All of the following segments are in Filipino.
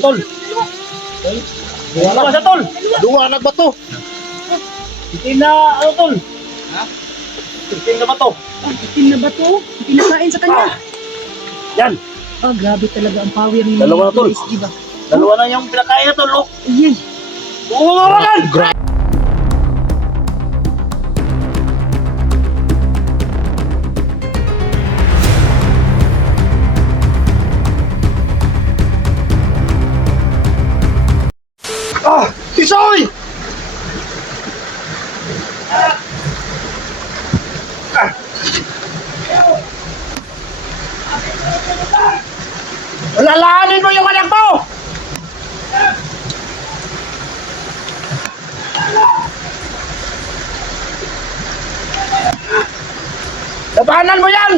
Tol. Dua na ba siya, tol? Dua anak ba to? Itim na, ano, tol? Ha? Itim na ba to? Itim na ba to? Pinakain sa kanya. Yan. Grabe talaga ang power ni Dalawa na, tol. SG ba? Dalawa na yung pinakain na, tol. Oh. Ayan. Oo, mawakan! Tisoy! Lalahanin mo yung anak mo! Labanan mo yan!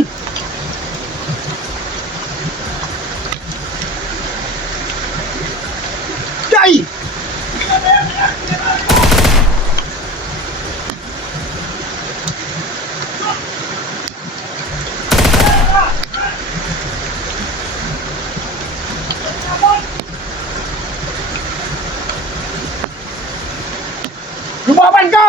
Jay! Lumaban ka!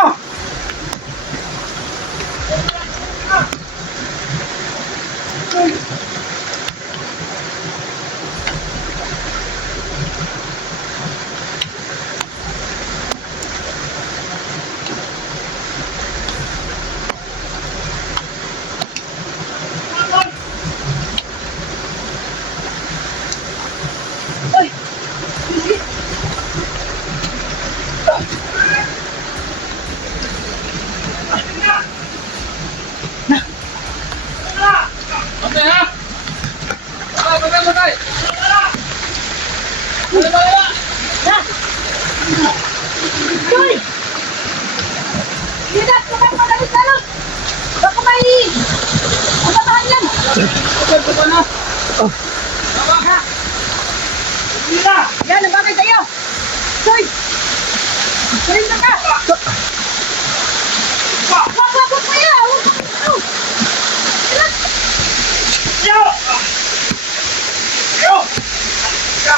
Patay ha? Patay! Bala! Hoy! Hindi na! Kumapadalit na lang! Baka may... Kapatahan yan! Patay na! Tama! Ha? Hindi na! Yan, ang bagay sa'yo! Hoy! Surrender ka! Wag mo yan! Yo! Yo! Ya!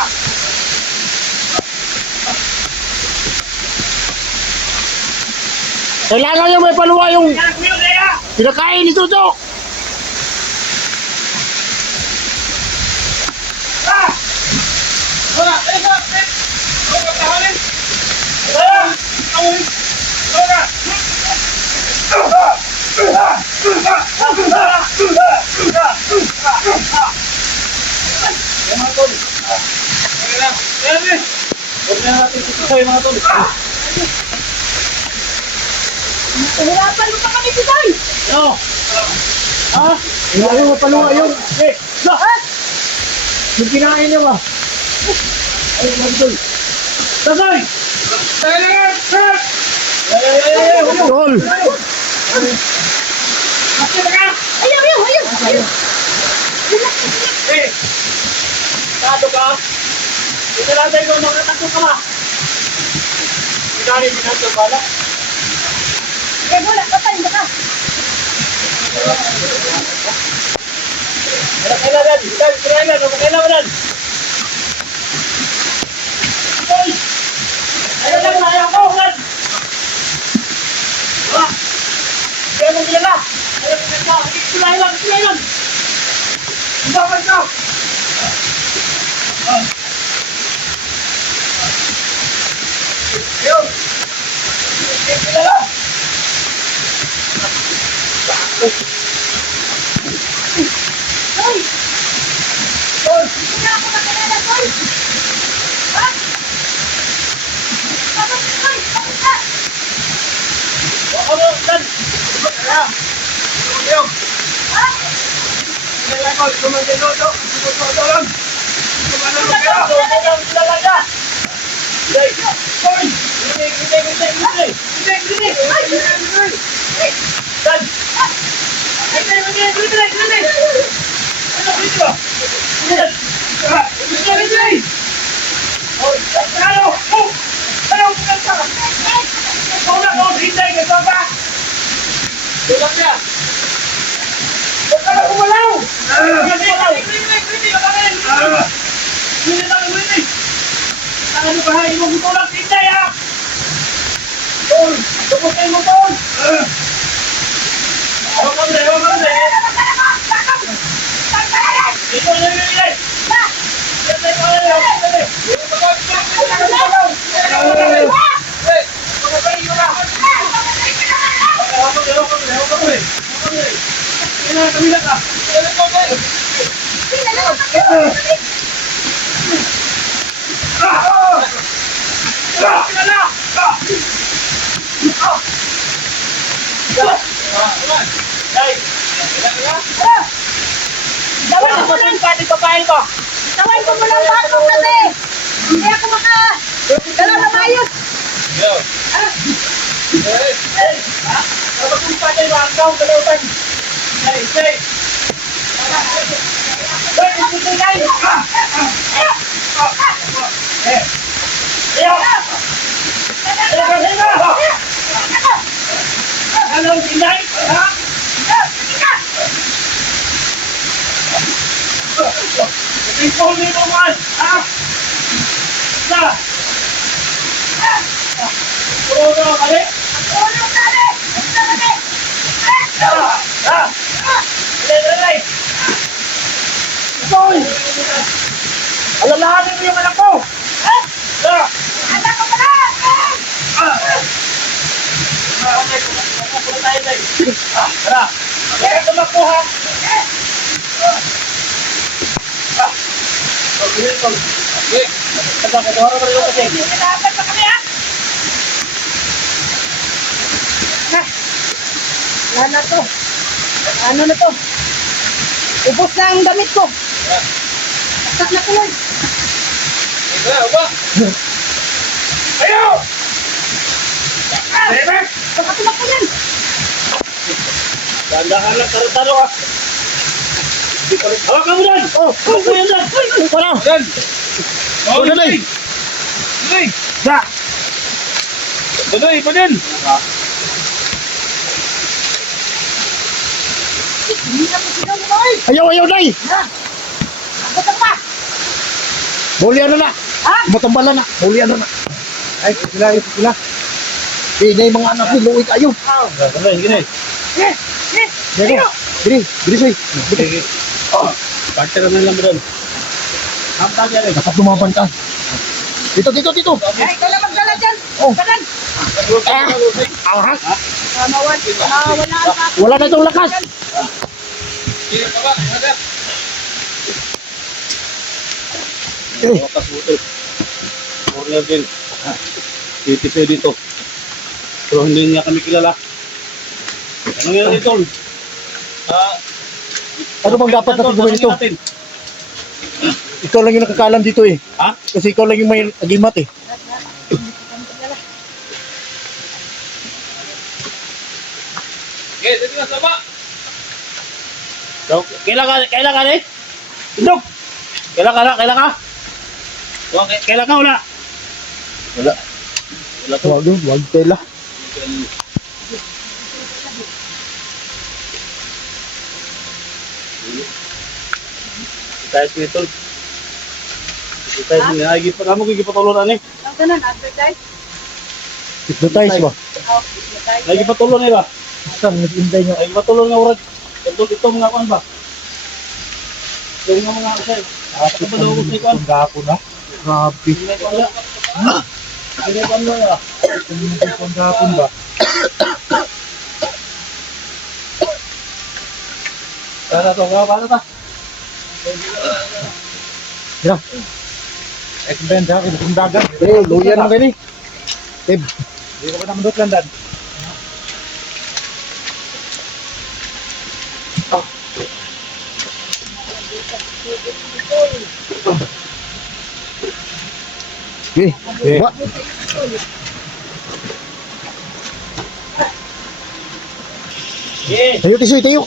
Kailangan yung may paluwa yung Anak mo yun, Lea! pinakain ni Tuto! Ah! Wala! Wala! Wala! Tahanin! Wala! Tahanin! Wala! Mga tol. Okay lang. Ayan, Huwag na natin sisay, mga tol. Hirapan mo pa kami, Pisoy! Yo! Ha? Kailangan yung may paluwa yung... Eh, Ha? Yung kinain niya ba? ay, mga tol. Sasay! Tayo na nga! Sir! Tol! Bakit ka? Ayaw! Eh! Tato ka? Inalatay ko, makatato ka ba? Pinari, pinato ka na? Eh, wala, patay na ka! Ano kailangan? Kailangan, ano kailangan? Hoy! Ayaw lang, ayaw ko! Lan! Ha? Kaya mo bilala! Ayaw mo bilala! Kulay lang! Kulay lang! Umapan ka! Ayun! Bilala! Hoy! Hoy! Hindi na ako makalala, Hoy! Ha? Bakit, Hoy? Bakit ka? Baka mo! Lan! Kaya! Ayun! Ha? Kailangan ko! Tumangin dodo! Tumangin lang! Tumangin lang! Bilala! Tumangin bilala ka! Hoy! Hoy! Hindi! Ay! Lan! ano ba? Yung gusto lang tinday ha! Tol! Tapos kayo mo, Tol! Huwag ka muna, huwag ka muna! Ito na yung ilay! Dawal ko lang. Dawal ko muna ang bato kasi. Hindi ako dalaw na mayos. Anong tinday? Ha? Ipon nito man! Ha? Na! Puro na kali! Ha? Dali! Ipon! Alalahanin mo yung anak ko! Ha? Anak ko pala! Pupunta tayo tayo. Tara! Kaya tumakbo ha! Dapat pa kami ha? Yan na to. Ano na to? Ubos na ang damit ko. Saksak na tuloy. Ayaw! Bebek! Baka tumakbo yan. Dandahan lang, taro-taro ah! Hawak ka mo dyan! Oh! Hawak mo yan dyan! Wala. Yan! Oh, dali. Dudoy! Da. Dudoy, pa din! Hindi na po sila tuloy. Ayaw, day. Ha? Butang pa. Bulian na na. Ha? Matambala na. Bulian na na. Ay, sila. Eh, na yung mga anak ni Luit ayo. Gini. Dali. Dili, soy. Partner na lang mo doon. Hamtag yan eh. Dapat lumaban ka. Dito. Ay, ikaw lang magdala dyan. Oh. Kanan. Ahas. Wala ang Wala na itong lakas. Sige, baba! Agad! Eh, Wakas buto. Corner din. TTP dito. Pero hindi niya kami kilala. Ano nga dito? ano bang dapat natin gawin ito? Ikaw lang yung nakakalam dito eh. Ha? Kasi ikaw lang yung may agimat eh. Okay, dito na sa baba! So, kailan ka eh? Indok! Kailan ka? Kailan ka wala? Wala to. Wag tela. Tayo dito. Tayo niya ay gipatamo ko gipatulonan ni. Ang ganun, advertise. Hypnotize ba? Oh, advertise. Ay gipatulon ni ba? Saan nag-inday nyo? Ay gipatulon nga urad. Ito mga kuan ba? Yung mga usay. Ako ba daw usay kuan? Gapo na. Grabe. Hindi ko ala. Hindi ko ala. Gapon ba? Para ta. Yeah. Extend ha, kung dagat. Eh, luya ng gani. Eh, Hindi ko pa naman doon landan. ba? Eh, Tayo, Tisoy, tayo.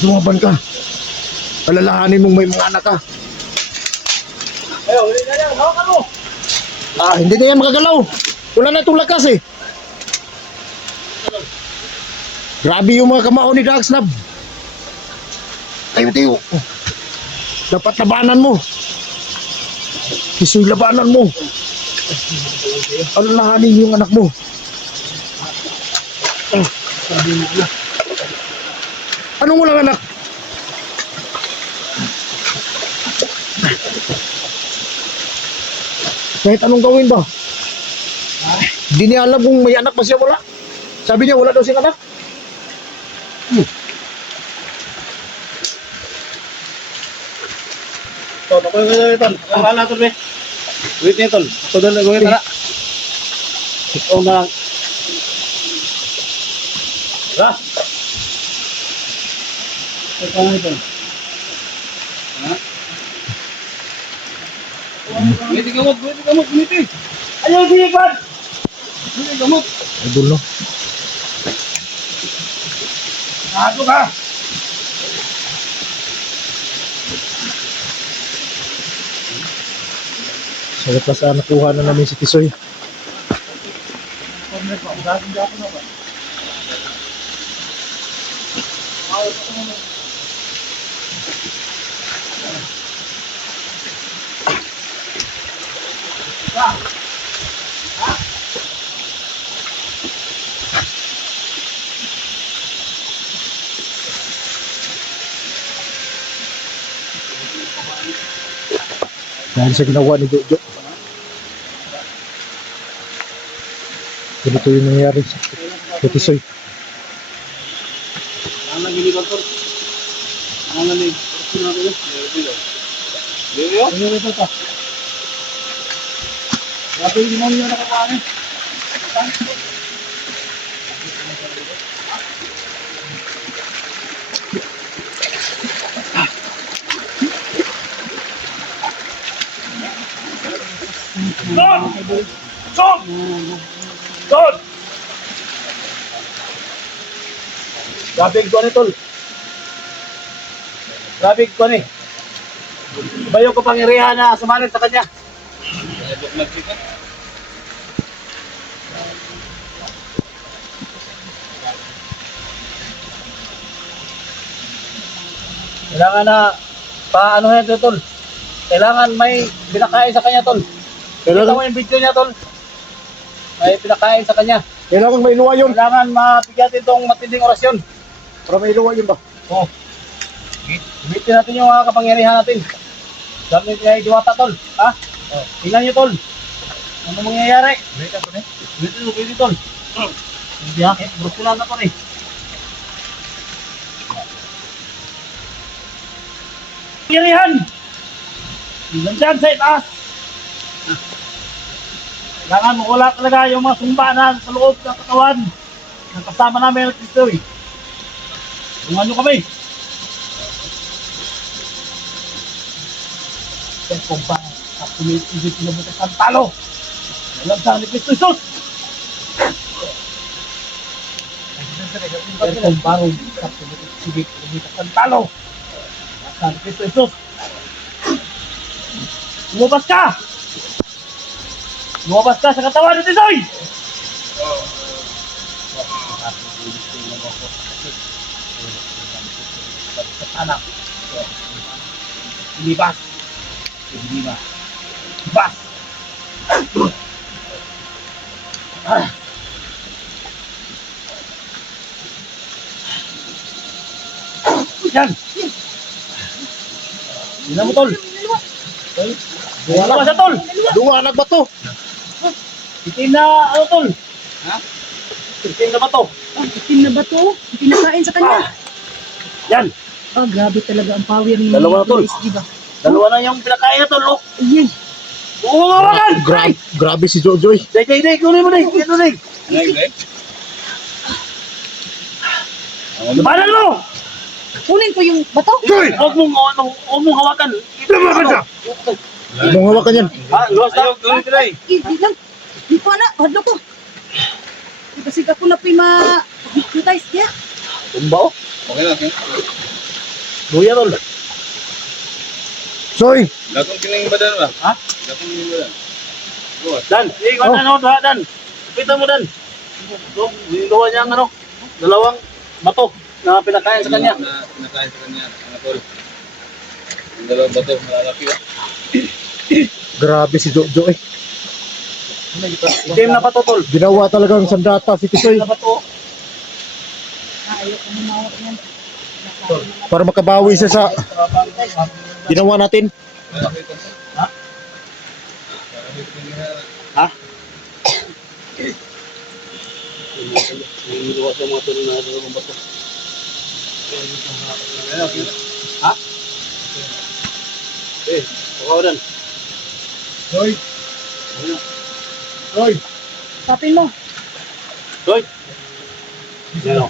Lumaban ka. Alalahanin mong may mga anak ka. ayo, uli na yan. Hawak mo. Hindi na yan makagalaw. Wala na itong lakas eh. Grabe yung mga kamao ni Dagsnab. Tayo. Dapat labanan mo. Tisoy, labanan mo. Alalahanin yung anak mo. Anong walang anak? Kahit anong gawin ba? Di niya alam kung may anak ba siya wala. Sabi niya wala daw siyang anak. Tol, ako yung tol. Ang bahala tol, be. Wait niya tol. Ito doon na gawin na. Ito na lang. Ha? Ito na ito. Ha? Gumiti gamot, gumiti. Ayaw, sinipan! Gumiti gamot. Idol no. Ako ka! Sa wakas nakuha na namin si Tisoy. Dahil sa ginawa ni Jojo. Ganito yung nangyayari sa Tisoy. Ang nagilipan tol. Ang nagilipan. Sino Leo? Leo ito ta. Grabe yung demonyo na nakakuha niya. Don! Don! Don! Grabe ko ni tol. Grabe ko ni. Iba yung kapangyarihan na sumalit sa kanya. Kailangan na paano yan tol. Kailangan may pinakain sa kanya tol. Kailangan mo yung video niya tol. May pinakain sa kanya. Kailangan may luwa yun. Kailangan mapigyan itong matinding orasyon. Para may luwa yun ba? Oo. Gamitin natin yung kapangyarihan natin. Gamit niya yung diwata tol. Ha? Tingnan niyo tol. Ano mangyayari? Gamitin tol. Hindi ha? Brusulan na pa rin. Kapangyarihan! Nandyan sa itaas. Kailangan wala talaga yung mga sumbanan sa loob ng katawan. Kasama namin ang Kristo eh. Tungan nyo kami. Kaya kung ba at tumitigil kilometers ang talo. Alam sa ni Kristo Jesus. Kaya kung barong at tumitigil kilometers ang talo. Alam sa ni Kristo Jesus. Lumabas ka! Lumabas ka sa katawan ni Tisoy! Anak. Libas. Libas. Libas. Yan. Tingnan mo tol. Wala ba siya tol? Duwa anak ba to? Itim na ano tol? Ha? Itim na ba to? Itim na ba to? Pinakain sa kanya. Yan. Ah, grabe talaga ang power ni Dalawa na, tol. PSG ba? Dalawa na yung pinakain na tol. Oh. Ayan. Oo, mawakan! Grabe si Jojoy. Day, kunin mo day. Ito day. Lumanan mo! Kunin ko yung bato. Huwag mong hawakan. Lumaban siya! Huwag mong hawakan yan. Ha? Luwas na. Gawin ko day. Hindi lang. Hindi ko na. Hadlo ko. Kasi ako na hypnotize niya. Tumba oh. Okay lang, okay. Luya tol. Soy! Latong kining badan ba? Ha? Latong kining badan. Buat. Dan, ikaw na no, Dan. Pitan mo Dan. So, niluwa niya ang ano, dalawang bato na pinakain sa kanya. Na pinakain sa kanya, ang atol. Ang dalawang bato, malalaki ba? Grabe si Jojo eh. Itim na ba to, tol? Ginawa talagang sandata si Tisoy Itim na ba to? Ayoko na mawak yan. para makabawi siya sa ginawa natin. Ha? Iniluwas yung mga tuloy na nalulong ba to? Ha? Eh, pakaw dan. Joy. Joy. Tapin mo. Doy! Ano?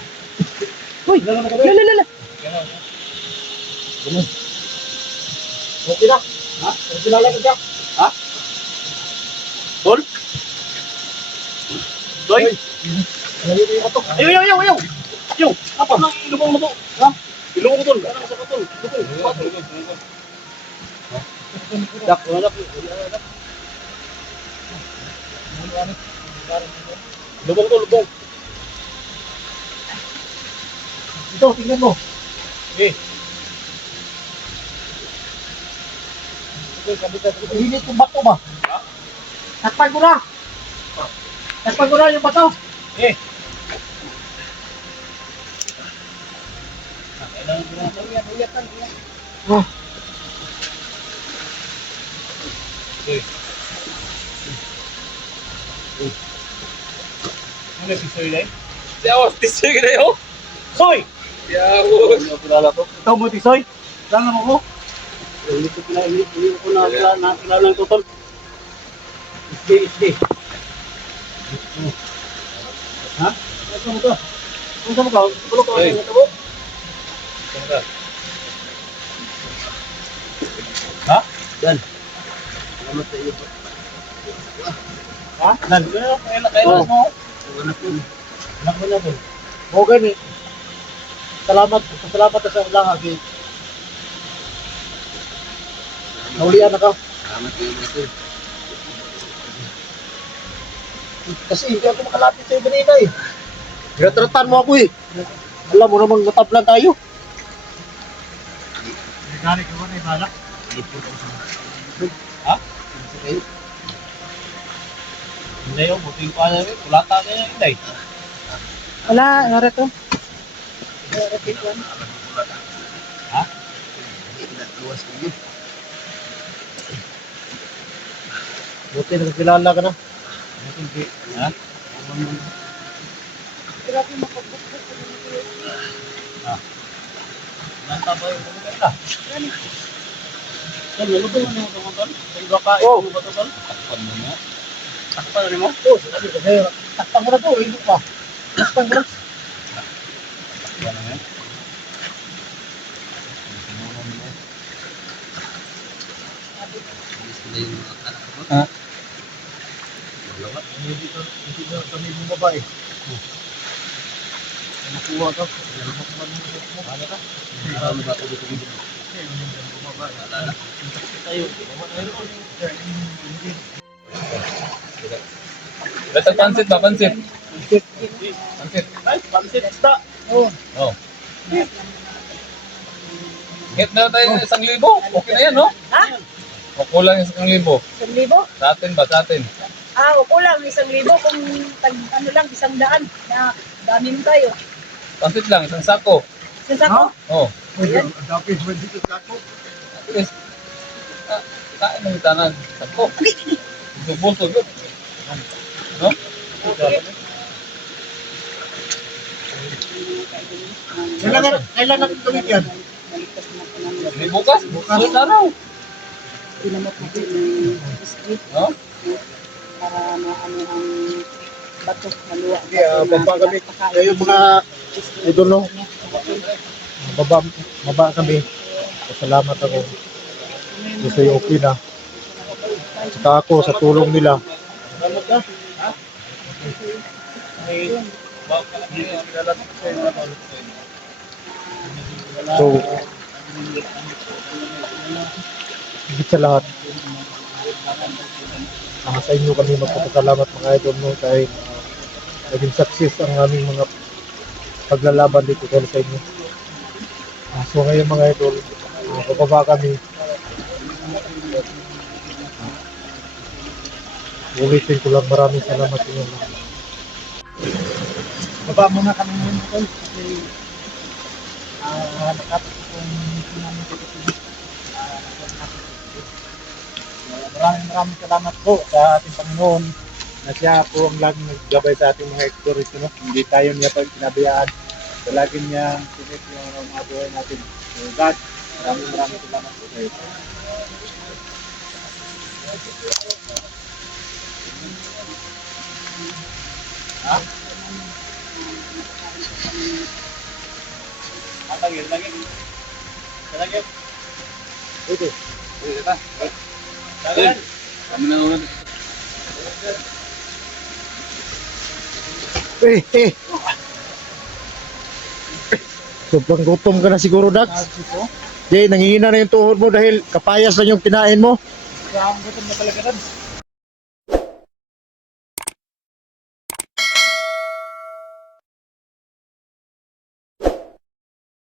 Uy! Lala. Okay na. Ha? Kilala ka. Ha? Tol? Doy! Ayaw! Ayaw! Apa nang ilubong mo to? Ha? Ilubong mo tol. Ano sa tol? Dak, wala po. Lubong. Ito, tingnan mo. Eh, Init yung bato ba? Takpan ko na. Takpan ko na yung bato. eh. Oh. Ano si Soy Day? Siya, tisoy ka na yun. Soy! Siya, Ano kilala to? Ikaw mo ti Soy? Saan mo ko? Hindi ko nakilala ng tutol. Isdi. Ha? Ano mo to? Ano mo ka? Bulok ka Hey. ng tabo? Ha? Dan. Salamat sa iyo. Ha? Kailan mo? Anak mo na to. O gani. Salamat sa lahat. Naulian na ka. Salamat kayo mga Kasi hindi ako makalapit sa kanina eh. Retratan mo ako eh. Alam mo namang matablan tayo. Nagkari ka ba na ibala? Ha? Hindi yun, buting pa na rin. Kulata ka yung inday. Wala, nara to. Ha? Buti nagkilala ka na. Ha? Nanta ba yung kumagay na? Tol, nalubong mo na yung tungkol? Sa iba ka, Oh. ito ba ito, tol? Takpan mo na. Takpan na mo? Oh, sabi ko sa'yo. Takpan mo na to. Hindi pa. Takpan mo na. Takpan na yan. Ha? Hindi na kami bumaba eh. Nakuha ka. Ano ka? Marami ba ito dito? Tayo. Basta pansit ba? Pansit. Ay, pansit isda. Oh. Hit na tayo ng 1,000. Okay na yan, no? Ha? O kulang yung 1,000. 1,000? Sa atin ba? Sa atin. O kulang 1,000 kung ano lang, 100 na dami mo tayo. Pansit lang, isang sako. Sa sako? Oh. Ayan. Ang dapis mo dito sa ako. At least, kain ng tanan. Sako. Busog yun. No? Kailan natin gawin yan? May bukas? Bukas araw. Pinamot natin yung history No? para maano ang bato, maluwa. Baba kami. Yung mga idol no. Baba kami. Salamat ako. Gusto yung okay na. Saka ako sa tulong nila. Salamat ka. Ha? Ay, kilala ko sa iyo, tol. So, higit sa lahat, sa inyo kami magpapasalamat mga idol no, dahil naging success ang aming mga paglalaban dito dahil sa inyo. So ngayon mga idol, bababa kami. Ulitin ko lang, maraming salamat sa inyo. Baba muna kami ngayon, tol. Kasi, nakapit itong meeting namin dito. Maraming salamat po sa ating Panginoon na siya po ang laging naggabay sa ating mga exploration. No? Hindi tayo niya pa pinabayaan. So, lagi niya sinip yung mga buhay natin. So, God, maraming salamat po sa iyo. Ha? Lagi. Lagi. Ito. Lagi. Kami na ulit. Sobrang gutom ka na siguro, Dax. Jay, nangihina na yung tuhod mo dahil kapayas lang yung kinain mo. Ang gutom na talaga doon.